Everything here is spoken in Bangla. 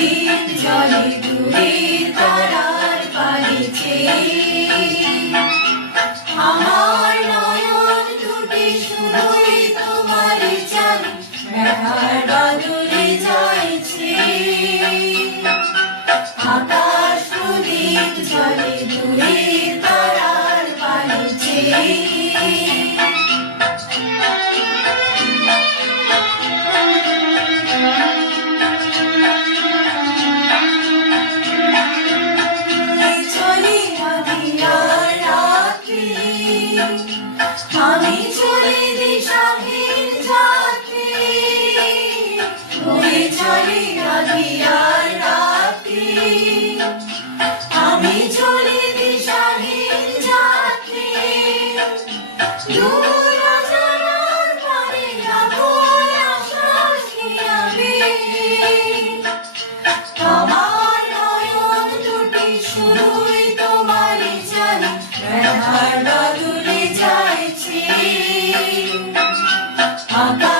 দিন জলে দূরে তারার পাড়েছে আমার নয়ন দুটি শুধুই তোমার চান বেহার বাদুরে যাইছে। আকাশ দিন জলে দূরে তারার পাড়েছে চলি দিশাহীন যাত্রী। দূর অজানার পরে আকুল আশার শিরাবি আমার নয়ন দুটি শুরুই তোমারই জানি প্রেমার বাদুরে যাইছি। আকাশ